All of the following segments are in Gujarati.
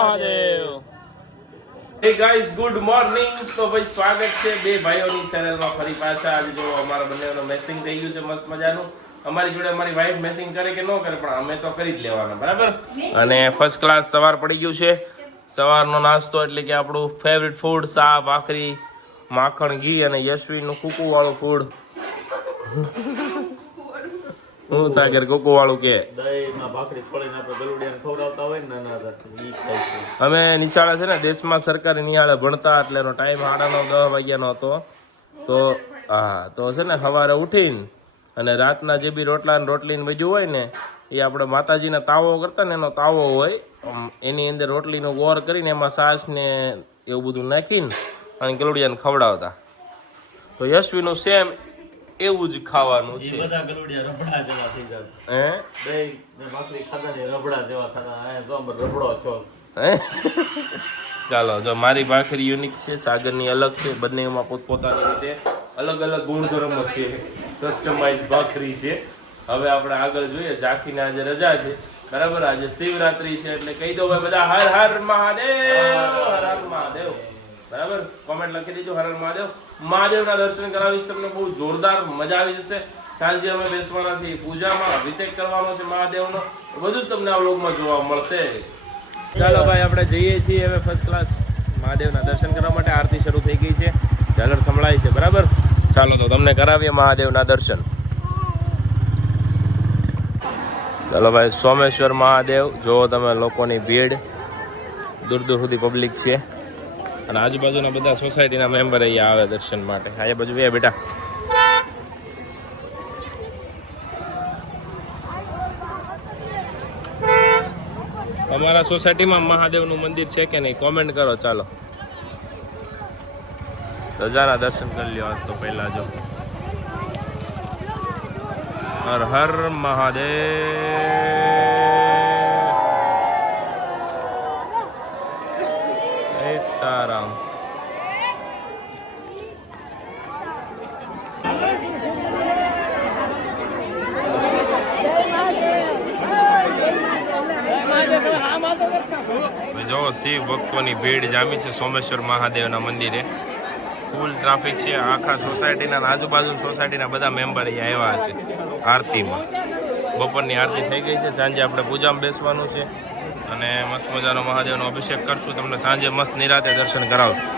મહાદેવ. હે ગાઈસ, ગુડ મોર્નિંગ. તો ભાઈ સ્વાગત છે બે ભાઈઓની ચેનલમાં ફરી પાછા. આજે જો અમારા બંનેનો મેસિંગ થઈ ગયું છે મસ્ત મજાનું. અમારી જોડે અમારી વાઈફ મેસિંગ કરે કે ન કરે પણ અમે તો કરી જ લેવાના, બરાબર. અને ફર્સ્ટ ક્લાસ સવાર પડી ગયું છે. સવારનો નાસ્તો એટલે કે આપણું ફેવરિટ ફૂડ, સા ભાખરી, માખણ, ઘી અને યશવીનું કુકુ વાળું ફૂડ. હું સાગર કોકો વાળું કે દહીંમાં ભાખરી છોડીને આપણે ગલુડિયાને ખવડાવતા હોય ને નાના ઈ ખાય છે. અમે નિશાળે છે ને દેશમાં સરકારી નિશાળે ભણતા એટલે એનો ટાઈમ 9:30-10 વાગ્યાનો હતો. તો હા, તો છે ને સવારે ઉઠીને અને રાતના જે બી રોટલા ને રોટલીને બધું હોય ને એ આપણે માતાજીના તાવો કરતા ને એનો તાવો હોય, એની અંદર રોટલીનો ગોર કરીને એમાં છાશ ને એવું બધું નાખીને અને ગલુડિયાને ખવડાવતા. તો યશવીનું સેમ એવું જ ખાવાનું છે. બધા ગલુડિયા રબડા જેવા થઈ જતા. હે દહીં ને ભાખરી ખાધા ને રબડા જેવા થતા. આ જો અમે રબડો છો. ચાલો, જો મારી ભાખરી યુનિક છે, સાગરની અલગ છે, બંનેમાં પોતપોતાની રીતે અલગ અલગ ગુણધર્મો છે. કસ્ટમાઇઝ ભાખરી છે. હવે આપણે આગળ જોઈએ. ઝાંખીને આજે રજા છે, બરાબર. આજે શિવરાત્રી છે એટલે કહી દો ભાઈ બધા હર હર મહાદેવ, હર હર મહાદેવ, બરાબર. કોમેન્ટ લખી દેજો હર હર મહાદેવ. મહાદેવના દર્શન કરાવીશ તમને, બહુ જોરદાર મજા આવી જશે. સાંજે અમે બેસવાના છીએ પૂજામાં, અભિષેક કરવાનો છે મહાદેવનો. બધું જ તમને આ વ્લોગમાં જોવા મળશે. ચાલો ભાઈ, આપણે જઈએ છીએ હવે ફર્સ્ટ ક્લાસ મહાદેવના દર્શન કરવા માટે. આરતી શરૂ થઈ ગઈ છે, ઝાલર સંભળાય છે, બરાબર. ચાલો તો તમને કરાવીએ મહાદેવના દર્શન. ચાલો ભાઈ, સોમેશ્વર મહાદેવ જોવો તમે, લોકોની ભીડ, દૂર દૂર સુધી પબ્લિક છે. અને આજુબાજુના બધા સોસાયટીના મેમ્બર અહીંયા આવે દર્શન માટે. અહીંયા બાજુ બે બેટા. અમારા સોસાયટીમાં મહાદેવનું મંદિર છે કે નહીં કોમેન્ટ કરો. ચાલો રજાના દર્શન કરી લ્યો આજ તો પહેલા. જો હર હર મહાદેવ, સીતારામ. જો શિવ ભક્તોની ભીડ જામી છે સોમેશ્વર મહાદેવના મંદિરે. ફૂલ ટ્રાફિક છે. આખા સોસાયટીના આજુબાજુ સોસાયટીના બધા મેમ્બર અહીંયા આવ્યા છે આરતીમાં. બપોરની આરતી થઈ ગઈ છે. સાંજે આપણે પૂજામાં બેસવાનું છે અને મસ્ત મજાનો મહાદેવનો અભિષેક કરશું. તમને સાંજે મસ્ત નિરાતે દર્શન કરાવશું.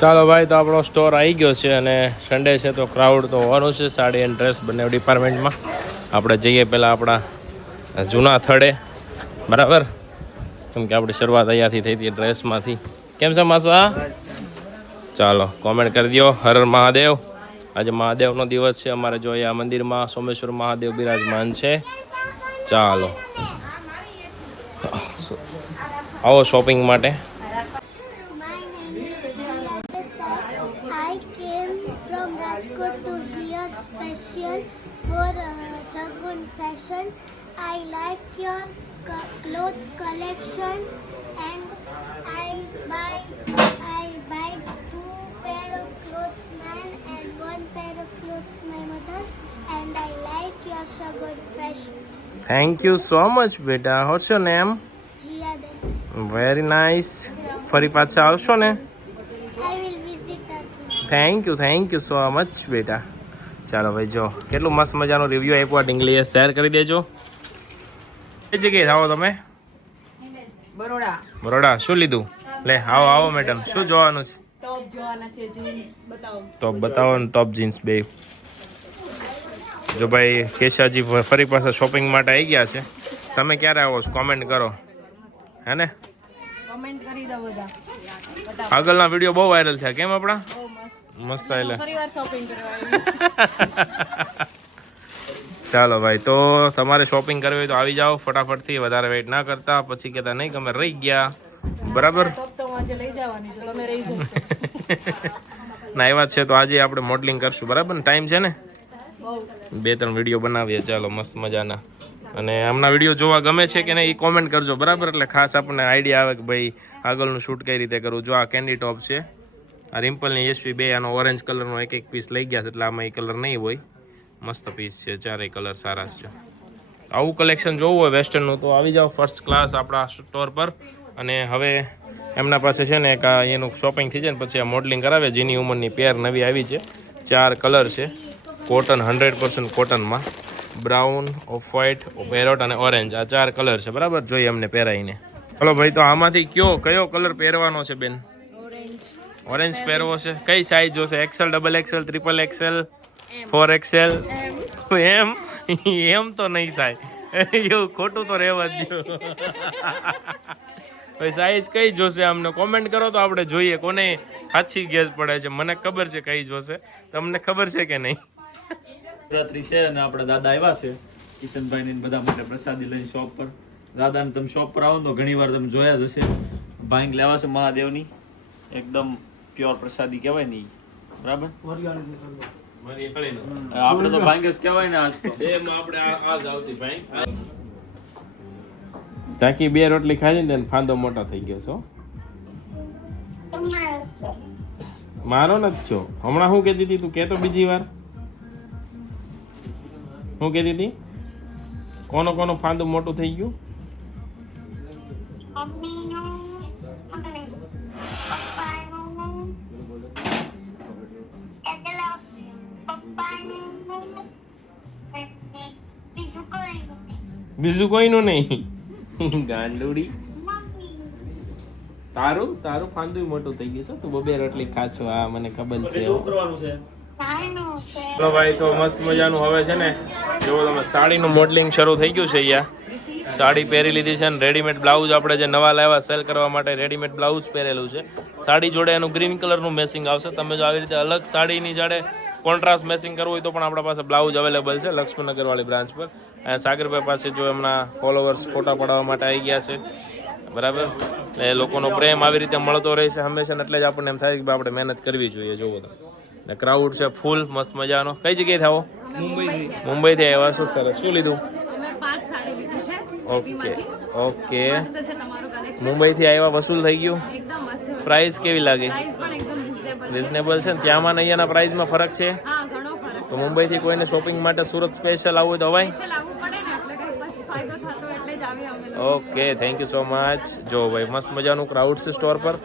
ચાલો ભાઈ, તો આપણો સ્ટોર આવી ગયો છે અને સન્ડે છે તો ક્રાઉડ તો હોવાનું છે. સાડી એન્ડ ડ્રેસ બંને ડિપાર્ટમેન્ટમાં. આપણે જઈએ પહેલાં આપણા જૂના થડે, બરાબર, કેમ કે આપણી શરૂઆત અહીંયાથી થઈ હતી ડ્રેસમાંથી. કેમ છે માસા? ચાલો કોમેન્ટ કરી દો હર હર મહાદેવ. આજે મહાદેવનો દિવસ છે અમારે. જો આ મંદિરમાં સોમેશ્વર મહાદેવ બિરાજમાન છે. ચાલો આવો શોપિંગ માટે. I like your clothes collection and I buy 2 pair of clothes man and 1 pair of clothes That's my mother, and I like your so good fashion. Thank you so much બેટા. What's your name? Jia Desai. Very nice. ફરી પાછા આવશો ને? I will visit Turkey. Thank you so much બેટા. ચાલો ભાઈ, જો કેટલું મસ્ત મજાનું રિવ્યૂ આપ્યું આ ઢીંગલીએ. શેર કરી દેજો. કઈ જગ્યાએ આવો તમે? બરોડા. શું લીધું? લે આવો મેડમ. શું જોવાનું છે? ટોપ જોવાના છે, જીન્સ બતાવો. ટોપ બતાવો ને ટોપ જીન્સ બે. જો ભાઈ કેશાજી ફરી પાછા શોપિંગ માટે આવી ગયા છે. તમે ક્યારે આવો છો કોમેન્ટ કરો, હે ને? કમેન્ટ કરી દો બધા. આગળના વિડીયો બહુ વાયરલ છે. કેમ આપણા? બહુ મસ્ત. મસ્ત આવેલા. ફરીવાર શોપિંગ કરવા ચાલો ભાઈ, તો તમારે શોપિંગ કરવી હોય તો આવી જાઓ ફટાફટથી. વધારે વેઇટ ના કરતા, પછી કહેતા નહીં કે અમે રહી ગયા. બરાબર. ટોપ તો હું આજે લઈ જવાની છું, તમે રહી જશો. ના એ વાત છે. તો આજે આપણે મોડલિંગ કરશું, બરાબર ને? ટાઈમ છે ને? બહુ 2-3 વિડીયો બનાવીએ. ચાલો મસ્ત મજાના. અને આમના વિડીયો જોવા ગમે છે કે નહીં એ કોમેન્ટ કરજો, બરાબર? એટલે ખાસ આપણને આઈડિયા આવે કે ભાઈ આગળનું શૂટ કઈ રીતે કરવું. જો આ કેન્ડી ટોપ છે, આ રિમ્પલની યશવી બે આનો ઓરેન્જ કલરનો એક પીસ લઈ ગયા છે, એટલે આમાં એ કલર નહીં હોય. મસ્ત પીસ છે, ચારેય કલર સારા છે. આવું કલેક્શન જોવું હોય વેસ્ટર્નનું તો આવી જાઓ ફર્સ્ટ ક્લાસ આપણા સ્ટોર પર. અને હવે એમના પાસે છે ને એક એનું શોપિંગ થઈ જાય ને પછી આ મોડલિંગ કરાવે. જેની ઉંમરની પેર નવી આવી છે. 4 કલર છે, કોટન 100% કોટનમાં. બ્રાઉન, ઓફ વ્હાઇટ, પેરોટ અને ઓરેન્જ. આ 4 કલર છે, બરાબર? જોઈએ એમને પહેરાઈને. ચલો ભાઈ, તો આમાંથી કયો કલર પહેરવાનો છે બેન? ઓરેન્જ પહેરવો છે. કઈ સાઈઝ જોશે? XL, XXL, XXL, 4XL? એમ તો નહીં થાય. એવું ખોટું તો રહેવા જ દો. ભાઈ સાઈઝ કઈ જોશે અમને કોમેન્ટ કરો તો આપણે જોઈએ કોને સાચી ગેસ પડે છે. મને ખબર છે કઈ જોશે, તમને ખબર છે કે નહીં? રાત્રિ છે અને આપણા દાદા આવ્યા છે કિશનભાઈ ને બધા માટે પ્રસાદી લઈને શોપ પર. દાદાને તમે શોપ પર આવો તો ઘણી વાર તમે જોયા જ હશે. ભાંગ લેવા છે મહાદેવની, એકદમ પ્યોર પ્રસાદી કહેવાય ને ઈ. બરાબર? આપણે તો ભાંગ જ કહેવાય ને. આજ તો આપણે આજ આવતી ભાઈ તાકી 2 રોટલી ખાધી ને ફાંદો મોટો થઈ ગયો છો. મારો નથી છો. હમણાં શું કહેતી હતી તું? કહેતો બીજી વાર શું કહેતી હતી? કોનો ફાંદો મોટું થઈ ગયું? બીજું કોઈનું નહીં. ગાંડુડી. તારું ફાંદું મોટું થઈ ગયું છે. તું 2 રોટલી ખાશો. આ મને ખબર છે. શું કરવાનું છે? ચલો ભાઈ, તો મસ્ત મજાનું હવે છે ને જો તમે સાડીનું મોડલિંગ શરૂ થઈ ગયું છે. અહીંયા સાડી પહેરી લીધી છે ને રેડીમેડ બ્લાઉઝ આપણે જે નવા લાવ્યા સેલ કરવા માટે રેડીમેડ બ્લાઉઝ પહેરેલું છે. સાડી જોડે એનું ગ્રીન કલરનું મેચિંગ આવશે. તમે જો આવી રીતે અલગ સાડીની જોડે કોન્ટ્રાસ્ટ મેચિંગ કરવું હોય તો પણ આપણા પાસે બ્લાઉઝ અવેલેબલ છે લક્ષ્મણનગર વાળી બ્રાન્ચ પર. અને સાગરભાઈ પાસે જો એમના ફોલોવર્સ ફોટા પડાવવા માટે આવી ગયા છે, બરાબર? એ લોકોનો પ્રેમ આવી રીતે મળતો રહે છે હંમેશા. એટલે જ આપણને એમ થાય કે આપણે મહેનત કરવી જોઈએ. જોવો તમે, ને ક્રાઉડ છે ફૂલ મસ્ત મજાનો. કઈ જગ્યાએ આવો? મુંબઈથી આવ્યા. શું સરસ. શું લીધું? અમે 5 સાડી લીધી છે. ઓકે. મસ્ત છે તમારું કલેક્શન. મુંબઈથી આવ્યા, વસૂલ થઈ ગયું? એકદમ મસ્ત. પ્રાઇસ કેવી લાગી? પ્રાઇસ પણ એકદમ રિઝનેબલ. રિઝનેબલ છે ને? ત્યાંમાં ને અહીંયાના પ્રાઇસમાં ફરક છે? હા, ઘણો ફરક. તો મુંબઈથી કોઈને શોપિંગ માટે સુરત સ્પેશિયલ આવવું હોય તો અવાય? સ્પેશિયલ આવવું પડે ને, એટલે કંઈ પછી ફાયદો થતો એટલે જ આવી અમે લોકો. Okay, thank you so much. જો ભાઈ મસ્ત મજાનું ક્રાઉડ છે સ્ટોર પર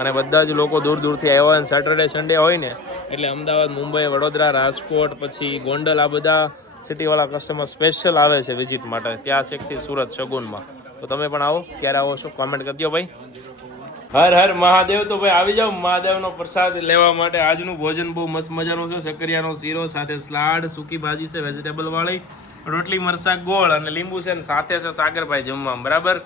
અને બધા જ લોકો દૂર દૂરથી આવ્યા હોય. સેટરડે સન્ડે હોય ને એટલે અમદાવાદ, મુંબઈ, વડોદરા, રાજકોટ, પછી ગોંડલ, આ બધા સિટીવાળા કસ્ટમર સ્પેશિયલ આવે છે વિઝિટ માટે. ત્યાં શેખથી સુરત શગુનમાં. તો તમે પણ આવો. ક્યારે આવો છો કોમેન્ટ કરી દો ભાઈ. હર હર મહાદેવ. તો ભાઈ આવી જાઓ મહાદેવનો પ્રસાદ લેવા માટે. આજનું ભોજન બહુ મસ્ત મજાનું છે. શક્કરિયાનો શીરો સાથે સલાડ, સૂકી ભાજી છે વેજીટેબલ વાળી, રોટલી, મરચાં, ગોળ અને લીંબુ છે ને સાથે છે સાગરભાઈ જમવા, બરાબર?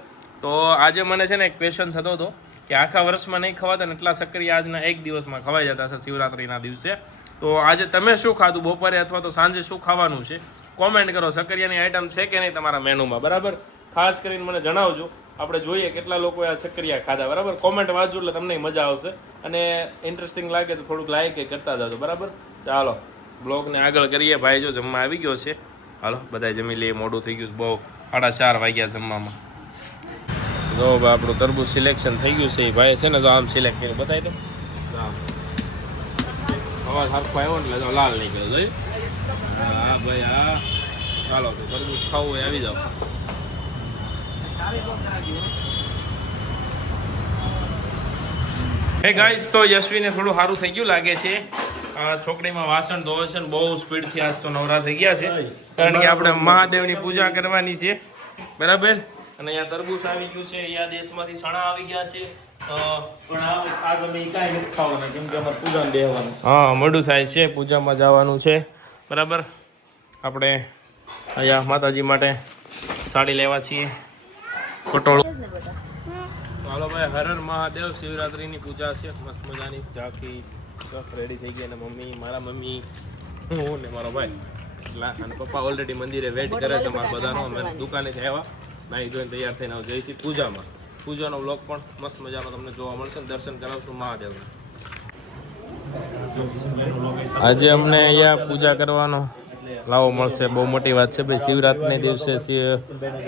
તો આજે મને છે ને એક ક્વેશ્ચન થતો હતો કે આખા વર્ષમાં નહીં ખવાતા ને એટલા શક્કરિયા આજના એક દિવસમાં ખવાઈ જતા હશે શિવરાત્રિના દિવસે. તો આજે તમે શું ખાધું બપોરે અથવા તો સાંજે શું ખાવાનું છે કોમેન્ટ કરો. શક્કરિયાની આઈટમ છે કે નહીં તમારા મેનુમાં, બરાબર? ખાસ કરીને મને જણાવજો. આપણે જોઈએ કેટલા લોકોએ આ શક્કરિયા ખાધા, બરાબર? કોમેન્ટ વાંચજો એટલે તમને મજા આવશે અને ઇન્ટરેસ્ટિંગ લાગે તો થોડુંક લાઈક કરતા જાજો, બરાબર? ચાલો બ્લોગને આગળ કરીએ. ભાઈ જો જમવા આવી ગયો છે. હાલો બધા જમી લઈએ, મોડું થઈ ગયું. બહુ 4:30 વાગ્યા જમવામાં. જો ભાઈ આપણું તરબૂચ સિલેક્શન થઈ ગયું છે. એ ભાઈ છે ને તો આમ સિલેક્ટ કર્યું, બતાવી દો. આમ અવાજ હરખો આવ્યો એટલે લાલ નહીં ગયો. હા ભાઈ હા, ચાલો તો તરબૂચ ખાવું હોય આવી જાઓ. હે ગાઈસ, તો યશવીને થોડું સારું થઈ ગયું લાગે છે. આ છોકરીમાં વાસણ ધોવે છે ને બહુ સ્પીડથી આજ તો નવરા થઈ ગયા છે, કારણ કે આપણે મહાદેવની પૂજા કરવાની છે, બરાબર. અને અહીંયા તરબૂચ આવી ગયું છે, અહીંયા દેશમાંથી સણા આવી ગયા છે. પણ આગળ કાંઈ નથી ખાવાના, કેમ કે અમારે પૂજામાં બેહવાનું. હા, મોડું થાય છે, પૂજામાં જવાનું છે, બરાબર. આપણે અહીંયા માતાજી માટે સાડી લેવા છીએ, પટોળું. હાલો ભાઈ, હર હર મહાદેવ. શિવરાત્રિની પૂજા છે, મસ્ત મજાની ઝાંખી રેડી થઈ ગઈ. અને મમ્મી, મારા મમ્મી, હું ને મારો ભાઈ અને પપ્પા ઓલરેડી મંદિરે વેઇટ કરે છે મારા બધાનો. અમે દુકાનેથી આવ્યા, નાહી ધોઈને તૈયાર થઈને જઈએ છીએ પૂજામાં. પૂજાનો વ્લોગ પણ મસ્ત મજાનો તમને જોવા મળશે. દર્શન કરાવશું મહાદેવના. આજે અમને અહીંયા પૂજા કરવાનો લાવો મળશે, બહુ મોટી વાત છે ભાઈ. શિવરાત્રિના દિવસે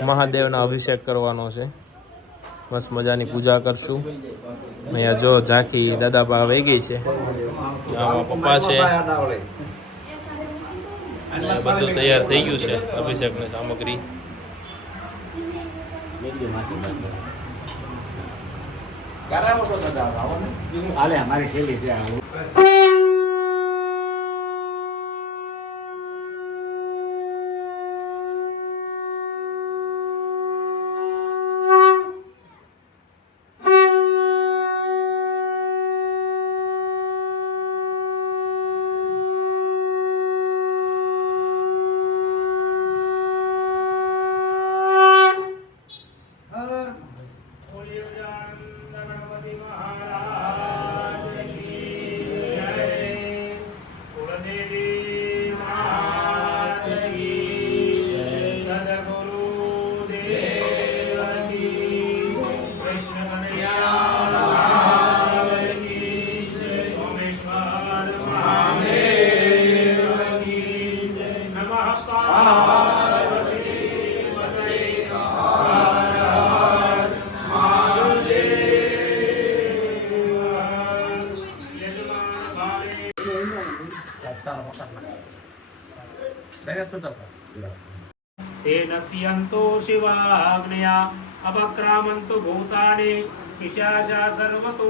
મહાદેવના અભિષેક કરવાનો છે. મસ્ત મજાની પૂજા કરશું. અહીંયા જો ઝાંખી દાદા પા વહી ગઈ છે, આમાં પપ્પા છે, બધું તૈયાર થઈ ગયું છે અભિષેકની સામગ્રી. ते नश्यन्तो शिवाग्नया अपक्रामन्तु भूतानि पिशाचा सर्वतो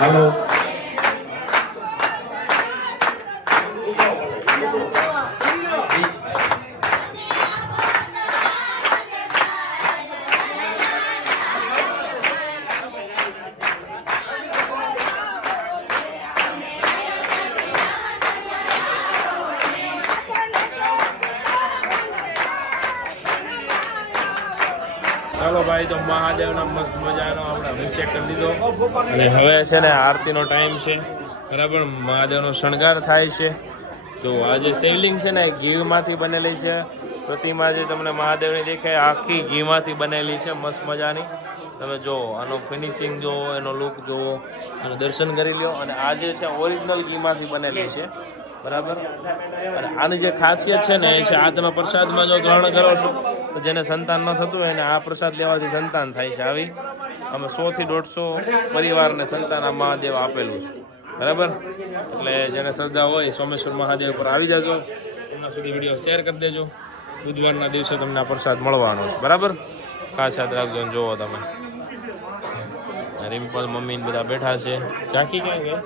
હાલો ચાલો ભાઈ, તો મહાદેવના મસ્ત મજાનો આપણે અભિષેક કરી દીધો અને હવે છે ને આરતીનો ટાઈમ છે, બરાબર. મહાદેવનો શણગાર થાય છે. તો આ જે શિવલિંગ છે ને એ ઘીમાંથી બનેલી છે. પ્રતિમા જે તમને મહાદેવની દેખાય આખી ઘીમાંથી બનેલી છે, મસ્ત મજાની. તમે જો આનો ફિનિશિંગ જુઓ, એનો લુક જુઓ, એનું દર્શન કરી લ્યો. અને આ જે છે ઓરિજિનલ ઘીમાંથી બનેલી છે, બરાબર. અને આની જે ખાસિયત છે ને એ છે આ તમે પ્રસાદમાં જો ગ્રહણ કરો છો તો જેને સંતાન ન થતું હોય ને આ પ્રસાદ લેવાથી સંતાન થાય છે. આવી અમે 100 થી 150 પરિવારને સંતાન આ મહાદેવ આપેલું છે, બરાબર. એટલે જેને શ્રદ્ધા હોય સોમેશ્વર મહાદેવ પર આવી જજો. એમના સુધી વિડીયો શેર કરી દેજો. બુધવારના દિવસે તમને આ પ્રસાદ મળવાનો છે, બરાબર. ખાસ યાદ રાખજો ને જોવો તમે. રિમ્પલ મમ્મી બધા બેઠા છે. ઝાંખી ક્યાં ગઈ?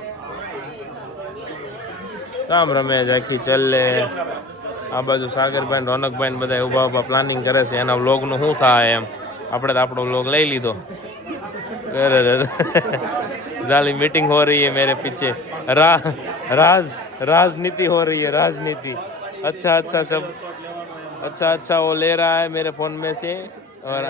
કામ રમે ઝાંખી ચલ્લે. આ બાજુ સાગરભાઈ રોનકભાઈ બધા ઊભા પ્લાનિંગ કરે છે એના વ્લોગનું શું થાય એમ. આપણે તો આપણો વ્લોગ લઈ લીધો. जाली मीटिंग हो रही है मेरे पीछे. राजनीति हो रही है, राजनीति. अच्छा सब अच्छा वो ले रहा है मेरे फोन में से. और